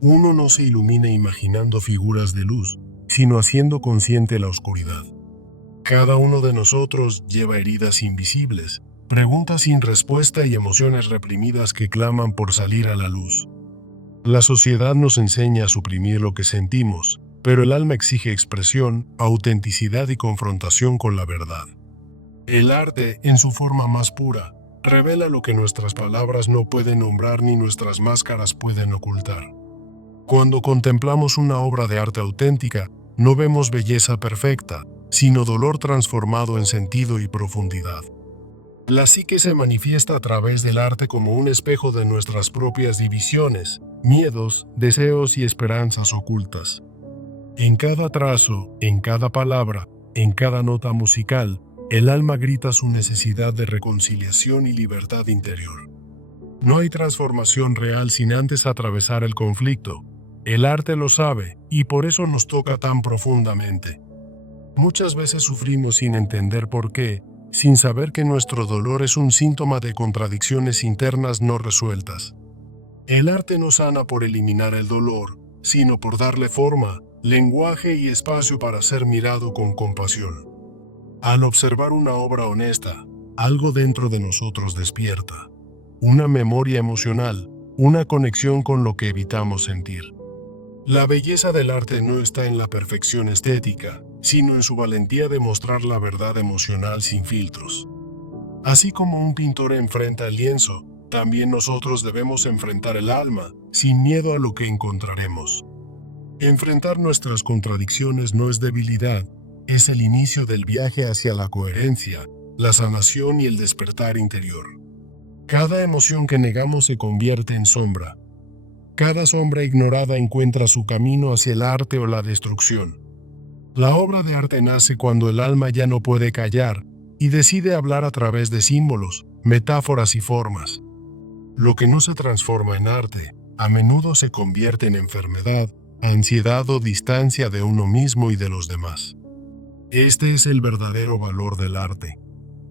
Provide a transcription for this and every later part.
Uno no se ilumina imaginando figuras de luz, sino haciendo consciente la oscuridad. Cada uno de nosotros lleva heridas invisibles, preguntas sin respuesta y emociones reprimidas que claman por salir a la luz. La sociedad nos enseña a suprimir lo que sentimos, pero el alma exige expresión, autenticidad y confrontación con la verdad. El arte, en su forma más pura, revela lo que nuestras palabras no pueden nombrar ni nuestras máscaras pueden ocultar. Cuando contemplamos una obra de arte auténtica, no vemos belleza perfecta, sino dolor transformado en sentido y profundidad. La psique se manifiesta a través del arte como un espejo de nuestras propias divisiones, miedos, deseos y esperanzas ocultas. En cada trazo, en cada palabra, en cada nota musical, el alma grita su necesidad de reconciliación y libertad interior. No hay transformación real sin antes atravesar el conflicto. El arte lo sabe, y por eso nos toca tan profundamente. Muchas veces sufrimos sin entender por qué, sin saber que nuestro dolor es un síntoma de contradicciones internas no resueltas. El arte no sana por eliminar el dolor, sino por darle forma, lenguaje y espacio para ser mirado con compasión. Al observar una obra honesta, algo dentro de nosotros despierta. Una memoria emocional, una conexión con lo que evitamos sentir. La belleza del arte no está en la perfección estética, sino en su valentía de mostrar la verdad emocional sin filtros. Así como un pintor enfrenta el lienzo, también nosotros debemos enfrentar el alma, sin miedo a lo que encontraremos. Enfrentar nuestras contradicciones no es debilidad, es el inicio del viaje hacia la coherencia, la sanación y el despertar interior. Cada emoción que negamos se convierte en sombra. Cada sombra ignorada encuentra su camino hacia el arte o la destrucción. La obra de arte nace cuando el alma ya no puede callar y decide hablar a través de símbolos, metáforas y formas. Lo que no se transforma en arte, a menudo se convierte en enfermedad, ansiedad o distancia de uno mismo y de los demás. Este es el verdadero valor del arte.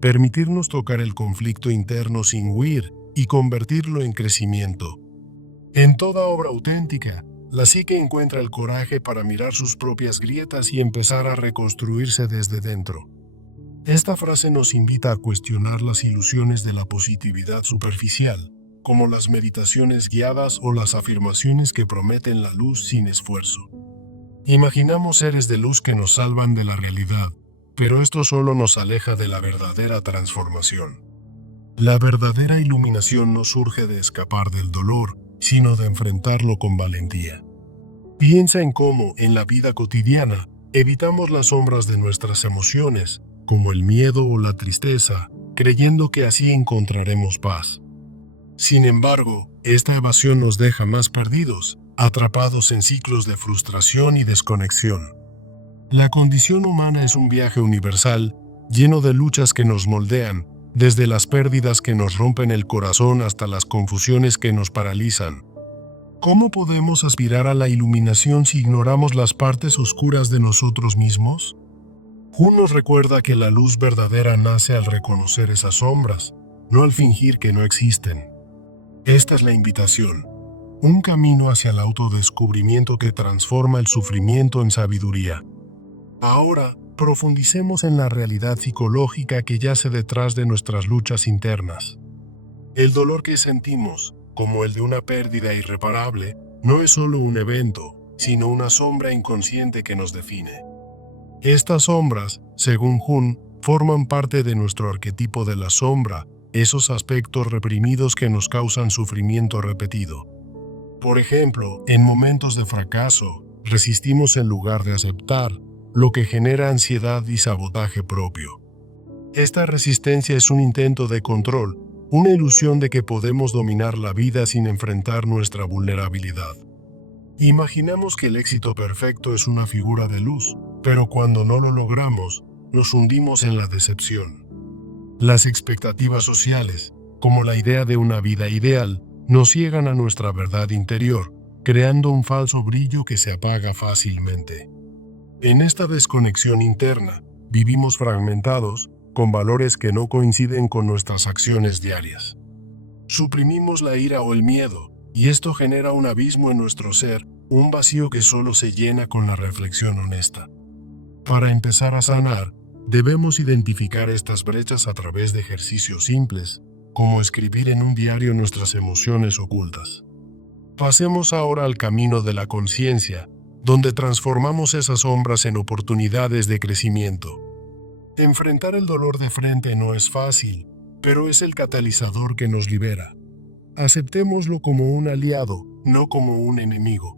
Permitirnos tocar el conflicto interno sin huir y convertirlo en crecimiento. En toda obra auténtica, la psique encuentra el coraje para mirar sus propias grietas y empezar a reconstruirse desde dentro. Esta frase nos invita a cuestionar las ilusiones de la positividad superficial, como las meditaciones guiadas o las afirmaciones que prometen la luz sin esfuerzo. Imaginamos seres de luz que nos salvan de la realidad, pero esto solo nos aleja de la verdadera transformación. La verdadera iluminación no surge de escapar del dolor, sino de enfrentarlo con valentía. Piensa en cómo, en la vida cotidiana, evitamos las sombras de nuestras emociones, como el miedo o la tristeza, creyendo que así encontraremos paz. Sin embargo, esta evasión nos deja más perdidos, atrapados en ciclos de frustración y desconexión. La condición humana es un viaje universal, lleno de luchas que nos moldean, desde las pérdidas que nos rompen el corazón hasta las confusiones que nos paralizan. ¿Cómo podemos aspirar a la iluminación si ignoramos las partes oscuras de nosotros mismos? Jung nos recuerda que la luz verdadera nace al reconocer esas sombras, no al fingir que no existen. Esta es la invitación, un camino hacia el autodescubrimiento que transforma el sufrimiento en sabiduría. Ahora, profundicemos en la realidad psicológica que yace detrás de nuestras luchas internas. El dolor que sentimos, como el de una pérdida irreparable, no es solo un evento, sino una sombra inconsciente que nos define. Estas sombras, según Jung, forman parte de nuestro arquetipo de la sombra, esos aspectos reprimidos que nos causan sufrimiento repetido. Por ejemplo, en momentos de fracaso, resistimos en lugar de aceptar, lo que genera ansiedad y sabotaje propio. Esta resistencia es un intento de control, una ilusión de que podemos dominar la vida sin enfrentar nuestra vulnerabilidad. Imaginamos que el éxito perfecto es una figura de luz, pero cuando no lo logramos, nos hundimos en la decepción. Las expectativas sociales, como la idea de una vida ideal, nos ciegan a nuestra verdad interior, creando un falso brillo que se apaga fácilmente. En esta desconexión interna, vivimos fragmentados, con valores que no coinciden con nuestras acciones diarias. Suprimimos la ira o el miedo, Y esto genera un abismo en nuestro ser, un vacío que solo se llena con la reflexión honesta. Para empezar a sanar, debemos identificar estas brechas a través de ejercicios simples, como escribir en un diario nuestras emociones ocultas. Pasemos ahora al camino de la conciencia, donde transformamos esas sombras en oportunidades de crecimiento. Enfrentar el dolor de frente no es fácil, pero es el catalizador que nos libera. Aceptémoslo como un aliado, no como un enemigo.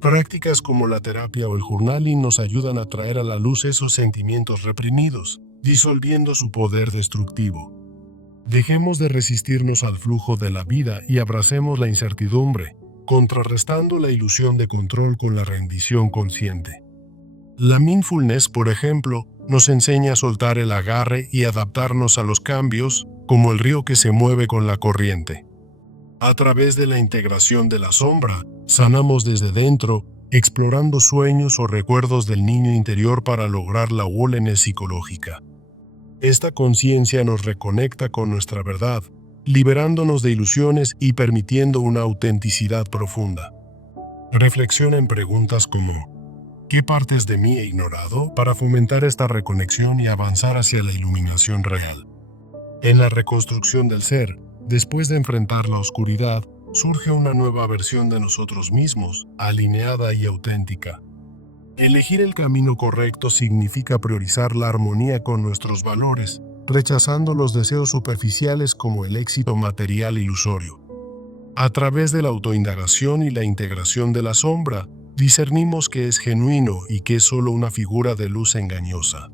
Prácticas como la terapia o el journaling nos ayudan a traer a la luz esos sentimientos reprimidos, disolviendo su poder destructivo. Dejemos de resistirnos al flujo de la vida y abracemos la incertidumbre, contrarrestando la ilusión de control con la rendición consciente. La mindfulness, por ejemplo, nos enseña a soltar el agarre y adaptarnos a los cambios, como el río que se mueve con la corriente. A través de la integración de la sombra, sanamos desde dentro, explorando sueños o recuerdos del niño interior para lograr la wholeness psicológica. Esta conciencia nos reconecta con nuestra verdad, liberándonos de ilusiones y permitiendo una autenticidad profunda. Reflexiona en preguntas como: ¿qué partes de mí he ignorado para fomentar esta reconexión y avanzar hacia la iluminación real? En la reconstrucción del ser, después de enfrentar la oscuridad, surge una nueva versión de nosotros mismos, alineada y auténtica. Elegir el camino correcto significa priorizar la armonía con nuestros valores, rechazando los deseos superficiales como el éxito material ilusorio. A través de la autoindagación y la integración de la sombra, discernimos qué es genuino y qué es solo una figura de luz engañosa.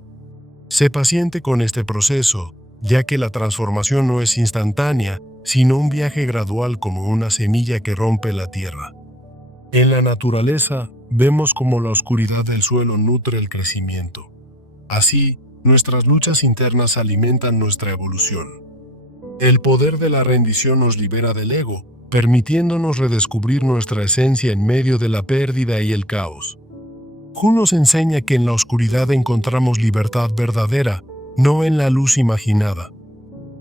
Sé paciente con este proceso, ya que la transformación no es instantánea, sino un viaje gradual como una semilla que rompe la tierra. En la naturaleza, vemos cómo la oscuridad del suelo nutre el crecimiento. Así, nuestras luchas internas alimentan nuestra evolución. El poder de la rendición nos libera del ego, permitiéndonos redescubrir nuestra esencia en medio de la pérdida y el caos. Jung nos enseña que en la oscuridad encontramos libertad verdadera, no en la luz imaginada.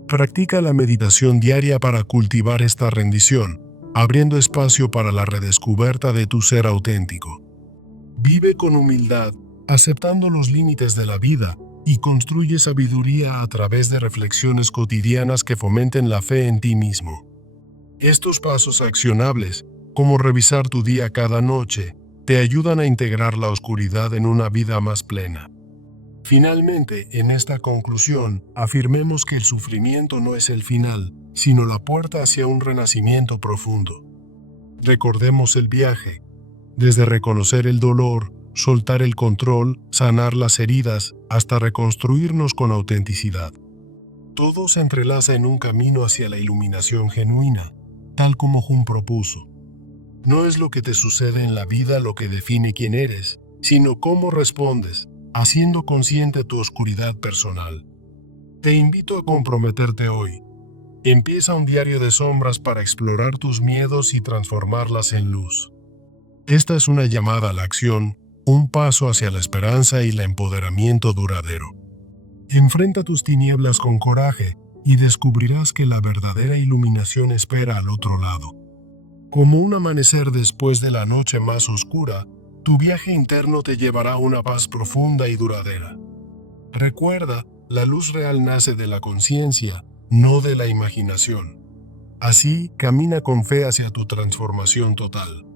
Practica la meditación diaria para cultivar esta rendición, abriendo espacio para la redescubierta de tu ser auténtico. Vive con humildad, aceptando los límites de la vida, y construye sabiduría a través de reflexiones cotidianas que fomenten la fe en ti mismo. Estos pasos accionables, como revisar tu día cada noche, te ayudan a integrar la oscuridad en una vida más plena. Finalmente, en esta conclusión, afirmemos que el sufrimiento no es el final, sino la puerta hacia un renacimiento profundo. Recordemos el viaje, desde reconocer el dolor, soltar el control, sanar las heridas, hasta reconstruirnos con autenticidad. Todo se entrelaza en un camino hacia la iluminación genuina, tal como Jung propuso. No es lo que te sucede en la vida lo que define quién eres, sino cómo respondes, haciendo consciente tu oscuridad personal. Te invito a comprometerte hoy. Empieza un diario de sombras para explorar tus miedos y transformarlas en luz. Esta es una llamada a la acción, un paso hacia la esperanza y el empoderamiento duradero. Enfrenta tus tinieblas con coraje y descubrirás que la verdadera iluminación espera al otro lado. Como un amanecer después de la noche más oscura, tu viaje interno te llevará a una paz profunda y duradera. Recuerda, la luz real nace de la conciencia, no de la imaginación. Así, camina con fe hacia tu transformación total.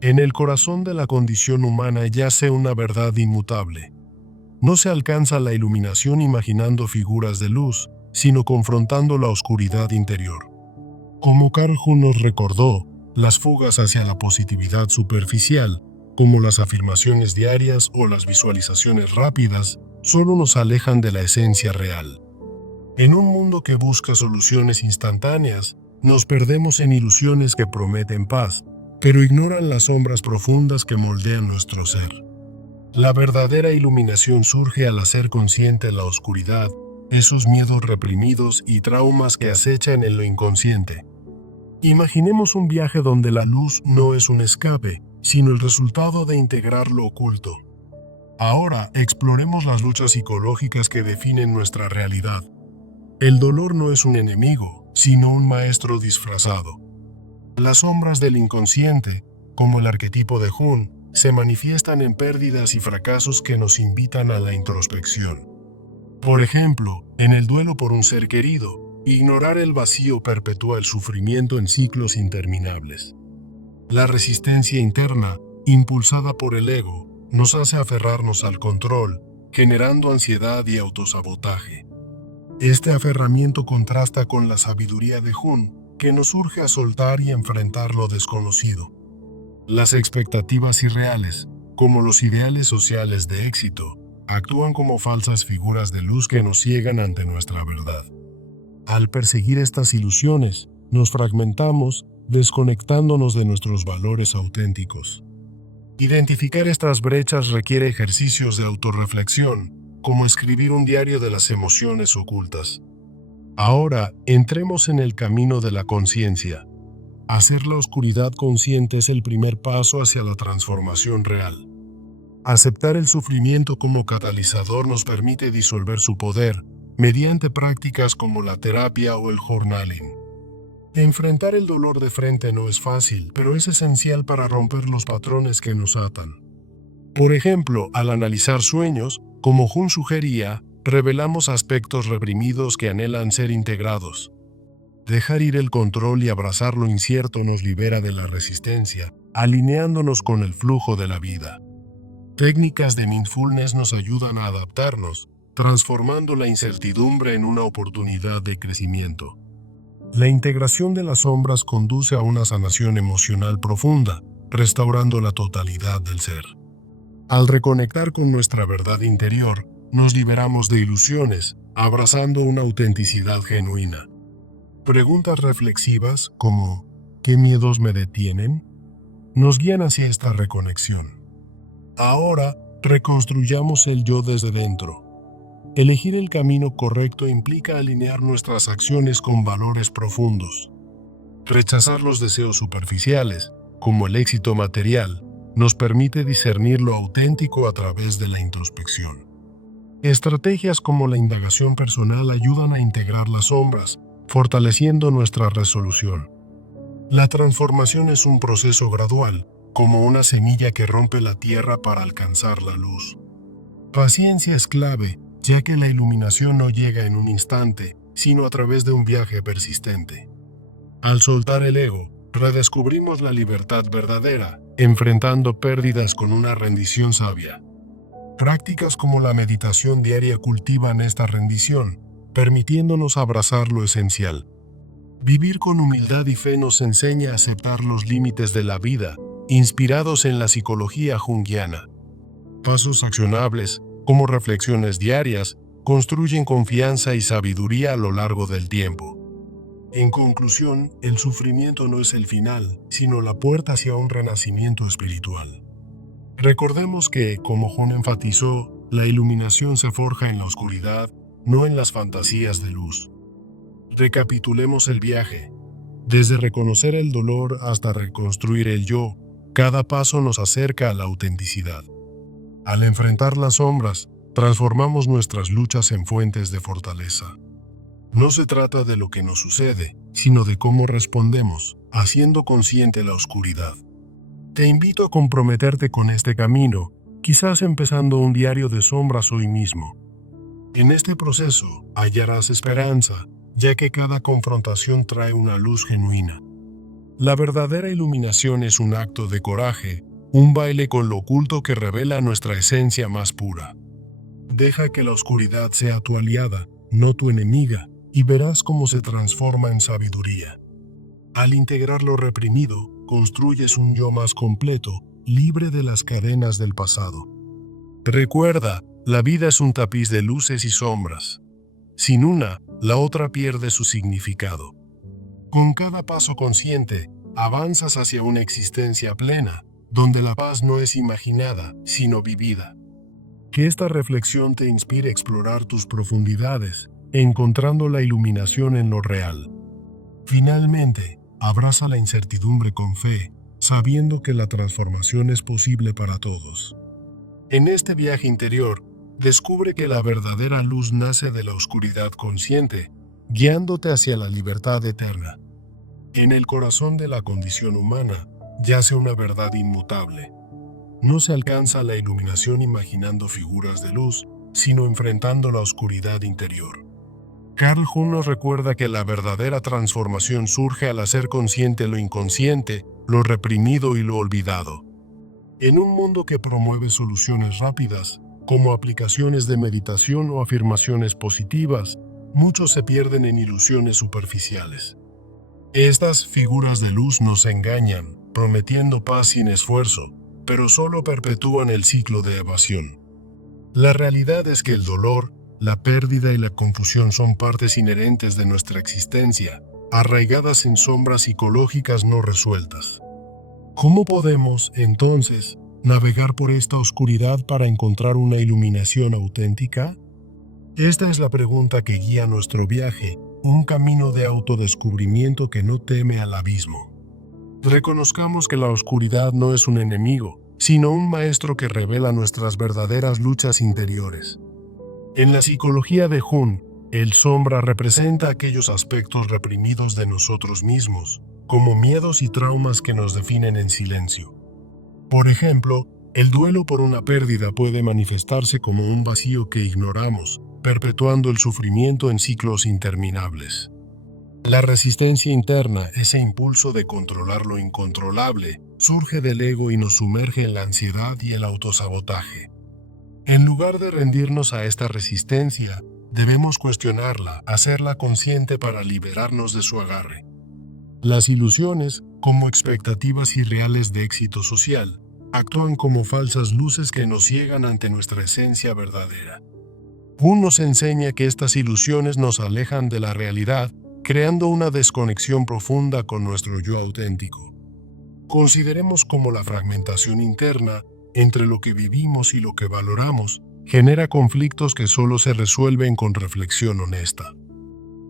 En el corazón de la condición humana yace una verdad inmutable. No se alcanza la iluminación imaginando figuras de luz, sino confrontando la oscuridad interior. Como Carl Jung nos recordó, las fugas hacia la positividad superficial, como las afirmaciones diarias o las visualizaciones rápidas, solo nos alejan de la esencia real. En un mundo que busca soluciones instantáneas, nos perdemos en ilusiones que prometen paz, pero ignoran las sombras profundas que moldean nuestro ser. La verdadera iluminación surge al hacer consciente la oscuridad, esos miedos reprimidos y traumas que acechan en lo inconsciente. Imaginemos un viaje donde la luz no es un escape, sino el resultado de integrar lo oculto. Ahora exploremos las luchas psicológicas que definen nuestra realidad. El dolor no es un enemigo, sino un maestro disfrazado. Las sombras del inconsciente, como el arquetipo de Jung, se manifiestan en pérdidas y fracasos que nos invitan a la introspección. Por ejemplo, en el duelo por un ser querido, ignorar el vacío perpetúa el sufrimiento en ciclos interminables. La resistencia interna, impulsada por el ego, nos hace aferrarnos al control, generando ansiedad y autosabotaje. Este aferramiento contrasta con la sabiduría de Jung, que nos urge a soltar y enfrentar lo desconocido. Las expectativas irreales, como los ideales sociales de éxito, actúan como falsas figuras de luz que nos ciegan ante nuestra verdad. Al perseguir estas ilusiones, nos fragmentamos, desconectándonos de nuestros valores auténticos. Identificar estas brechas requiere ejercicios de autorreflexión, como escribir un diario de las emociones ocultas. Ahora, entremos en el camino de la conciencia. Hacer la oscuridad consciente es el primer paso hacia la transformación real. Aceptar el sufrimiento como catalizador nos permite disolver su poder mediante prácticas como la terapia o el journaling. Enfrentar el dolor de frente no es fácil, pero es esencial para romper los patrones que nos atan. Por ejemplo, al analizar sueños, como Jung sugería, revelamos aspectos reprimidos que anhelan ser integrados. Dejar ir el control y abrazar lo incierto nos libera de la resistencia, alineándonos con el flujo de la vida. Técnicas de mindfulness nos ayudan a adaptarnos, transformando la incertidumbre en una oportunidad de crecimiento. La integración de las sombras conduce a una sanación emocional profunda, restaurando la totalidad del ser. Al reconectar con nuestra verdad interior, nos liberamos de ilusiones, abrazando una autenticidad genuina. Preguntas reflexivas como ¿qué miedos me detienen?, nos guían hacia esta reconexión. Ahora, reconstruyamos el yo desde dentro. Elegir el camino correcto implica alinear nuestras acciones con valores profundos. Rechazar los deseos superficiales, como el éxito material, nos permite discernir lo auténtico a través de la introspección. Estrategias como la indagación personal ayudan a integrar las sombras, fortaleciendo nuestra resolución. La transformación es un proceso gradual, como una semilla que rompe la tierra para alcanzar la luz. Paciencia es clave, ya que la iluminación no llega en un instante, sino a través de un viaje persistente. Al soltar el ego, redescubrimos la libertad verdadera, enfrentando pérdidas con una rendición sabia. Prácticas como la meditación diaria cultivan esta rendición, permitiéndonos abrazar lo esencial. Vivir con humildad y fe nos enseña a aceptar los límites de la vida, inspirados en la psicología junguiana. Pasos accionables, como reflexiones diarias, construyen confianza y sabiduría a lo largo del tiempo. En conclusión, el sufrimiento no es el final, sino la puerta hacia un renacimiento espiritual. Recordemos que, como Jung enfatizó, la iluminación se forja en la oscuridad, no en las fantasías de luz. Recapitulemos el viaje. Desde reconocer el dolor hasta reconstruir el yo, cada paso nos acerca a la autenticidad. Al enfrentar las sombras, transformamos nuestras luchas en fuentes de fortaleza. No se trata de lo que nos sucede, sino de cómo respondemos, haciendo consciente la oscuridad. Te invito a comprometerte con este camino, quizás empezando un diario de sombras hoy mismo. En este proceso hallarás esperanza, ya que cada confrontación trae una luz genuina. La verdadera iluminación es un acto de coraje, un baile con lo oculto que revela nuestra esencia más pura. Deja que la oscuridad sea tu aliada, no tu enemiga, y verás cómo se transforma en sabiduría. Al integrar lo reprimido, construyes un yo más completo, libre de las cadenas del pasado. Recuerda, la vida es un tapiz de luces y sombras. Sin una, la otra pierde su significado. Con cada paso consciente, avanzas hacia una existencia plena, donde la paz no es imaginada, sino vivida. Que esta reflexión te inspire a explorar tus profundidades, encontrando la iluminación en lo real. Finalmente, abraza la incertidumbre con fe, sabiendo que la transformación es posible para todos. En este viaje interior, descubre que la verdadera luz nace de la oscuridad consciente, guiándote hacia la libertad eterna. En el corazón de la condición humana yace una verdad inmutable. No se alcanza la iluminación imaginando figuras de luz, sino enfrentando la oscuridad interior. Carl Jung nos recuerda que la verdadera transformación surge al hacer consciente lo inconsciente, lo reprimido y lo olvidado. En un mundo que promueve soluciones rápidas, como aplicaciones de meditación o afirmaciones positivas, muchos se pierden en ilusiones superficiales. Estas figuras de luz nos engañan, prometiendo paz sin esfuerzo, pero solo perpetúan el ciclo de evasión. La realidad es que el dolor, la pérdida y la confusión son partes inherentes de nuestra existencia, arraigadas en sombras psicológicas no resueltas. ¿Cómo podemos, entonces, navegar por esta oscuridad para encontrar una iluminación auténtica? Esta es la pregunta que guía nuestro viaje, un camino de autodescubrimiento que no teme al abismo. Reconozcamos que la oscuridad no es un enemigo, sino un maestro que revela nuestras verdaderas luchas interiores. En la psicología de Jung, el sombra representa aquellos aspectos reprimidos de nosotros mismos, como miedos y traumas que nos definen en silencio. Por ejemplo, el duelo por una pérdida puede manifestarse como un vacío que ignoramos, perpetuando el sufrimiento en ciclos interminables. La resistencia interna, ese impulso de controlar lo incontrolable, surge del ego y nos sumerge en la ansiedad y el autosabotaje. En lugar de rendirnos a esta resistencia, debemos cuestionarla, hacerla consciente para liberarnos de su agarre. Las ilusiones, como expectativas irreales de éxito social, actúan como falsas luces que nos ciegan ante nuestra esencia verdadera. Jung nos enseña que estas ilusiones nos alejan de la realidad, creando una desconexión profunda con nuestro yo auténtico. Consideremos cómo la fragmentación interna entre lo que vivimos y lo que valoramos genera conflictos que solo se resuelven con reflexión honesta.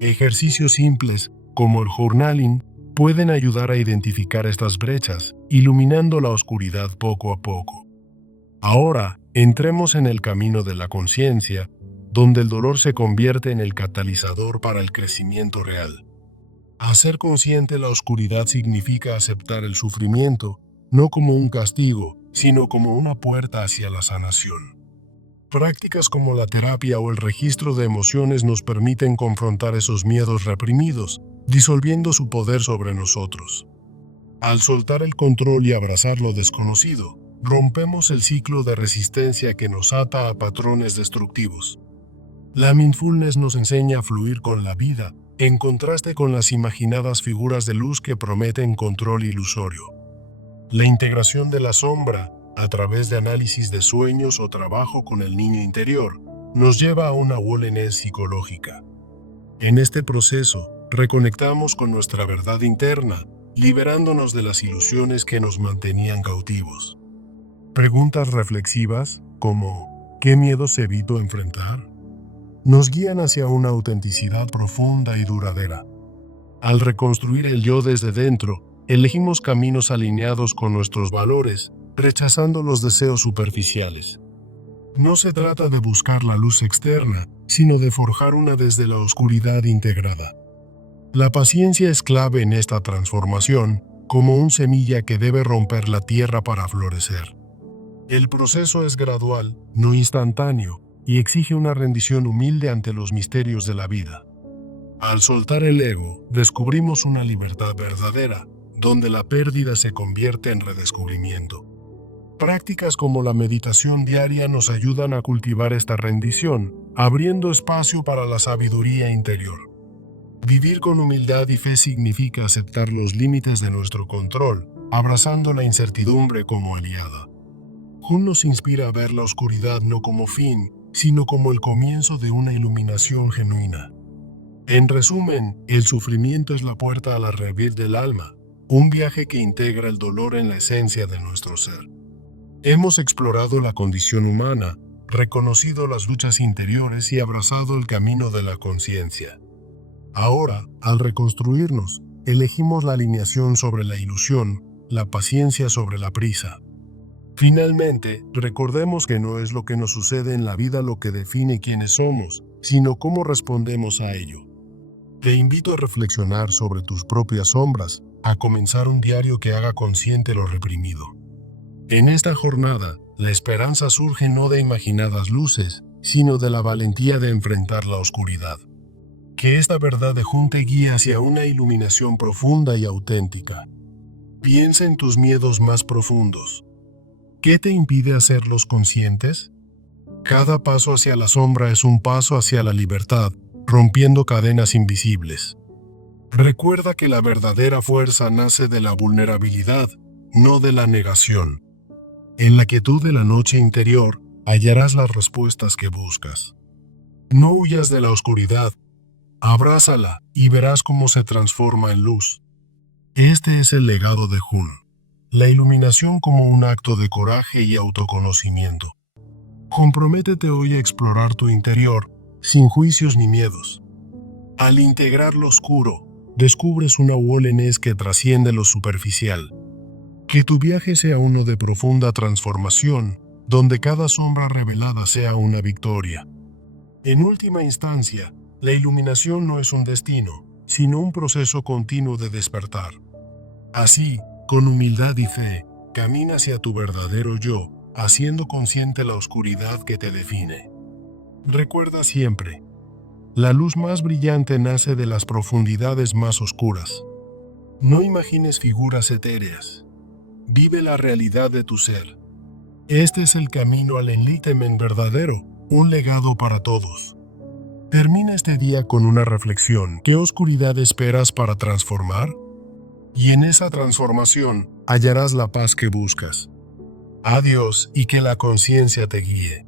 Ejercicios simples, como el journaling, pueden ayudar a identificar estas brechas, iluminando la oscuridad poco a poco. Ahora, entremos en el camino de la conciencia, donde el dolor se convierte en el catalizador para el crecimiento real. Hacer consciente la oscuridad significa aceptar el sufrimiento, no como un castigo, sino como una puerta hacia la sanación. Prácticas como la terapia o el registro de emociones nos permiten confrontar esos miedos reprimidos, disolviendo su poder sobre nosotros. Al soltar el control y abrazar lo desconocido, rompemos el ciclo de resistencia que nos ata a patrones destructivos. La mindfulness nos enseña a fluir con la vida, en contraste con las imaginadas figuras de luz que prometen control ilusorio. La integración de la sombra, a través de análisis de sueños o trabajo con el niño interior, nos lleva a una wellness psicológica. En este proceso, reconectamos con nuestra verdad interna, liberándonos de las ilusiones que nos mantenían cautivos. Preguntas reflexivas, como ¿qué miedos evito enfrentar?, nos guían hacia una autenticidad profunda y duradera. Al reconstruir el yo desde dentro, elegimos caminos alineados con nuestros valores, rechazando los deseos superficiales. No se trata de buscar la luz externa, sino de forjar una desde la oscuridad integrada. La paciencia es clave en esta transformación, como un semilla que debe romper la tierra para florecer. El proceso es gradual, no instantáneo, y exige una rendición humilde ante los misterios de la vida. Al soltar el ego, descubrimos una libertad verdadera, donde la pérdida se convierte en redescubrimiento. Prácticas como la meditación diaria nos ayudan a cultivar esta rendición, abriendo espacio para la sabiduría interior. Vivir con humildad y fe significa aceptar los límites de nuestro control, abrazando la incertidumbre como aliada. Jung nos inspira a ver la oscuridad no como fin, sino como el comienzo de una iluminación genuina. En resumen, el sufrimiento es la puerta al revivir del alma, un viaje que integra el dolor en la esencia de nuestro ser. Hemos explorado la condición humana, reconocido las luchas interiores y abrazado el camino de la conciencia. Ahora, al reconstruirnos, elegimos la alineación sobre la ilusión, la paciencia sobre la prisa. Finalmente, recordemos que no es lo que nos sucede en la vida lo que define quiénes somos, sino cómo respondemos a ello. Te invito a reflexionar sobre tus propias sombras, a comenzar un diario que haga consciente lo reprimido. En esta jornada, la esperanza surge no de imaginadas luces, sino de la valentía de enfrentar la oscuridad. Que esta verdad de junte guíe hacia una iluminación profunda y auténtica. Piensa en tus miedos más profundos. ¿Qué te impide hacerlos conscientes? Cada paso hacia la sombra es un paso hacia la libertad, rompiendo cadenas invisibles. Recuerda que la verdadera fuerza nace de la vulnerabilidad, no de la negación. En la quietud de la noche interior hallarás las respuestas que buscas. No huyas de la oscuridad, abrázala y verás cómo se transforma en luz. Este es el legado de Jun, la iluminación como un acto de coraje y autoconocimiento. Comprométete hoy a explorar tu interior, sin juicios ni miedos. Al integrar lo oscuro, descubres una wellness que trasciende lo superficial. Que tu viaje sea uno de profunda transformación, donde cada sombra revelada sea una victoria. En última instancia, la iluminación no es un destino, sino un proceso continuo de despertar. Así, con humildad y fe, camina hacia tu verdadero yo, haciendo consciente la oscuridad que te define. Recuerda siempre, la luz más brillante nace de las profundidades más oscuras. No imagines figuras etéreas. Vive la realidad de tu ser. Este es el camino al enlightenment verdadero, un legado para todos. Termina este día con una reflexión. ¿Qué oscuridad esperas para transformar? Y en esa transformación hallarás la paz que buscas. Adiós y que la conciencia te guíe.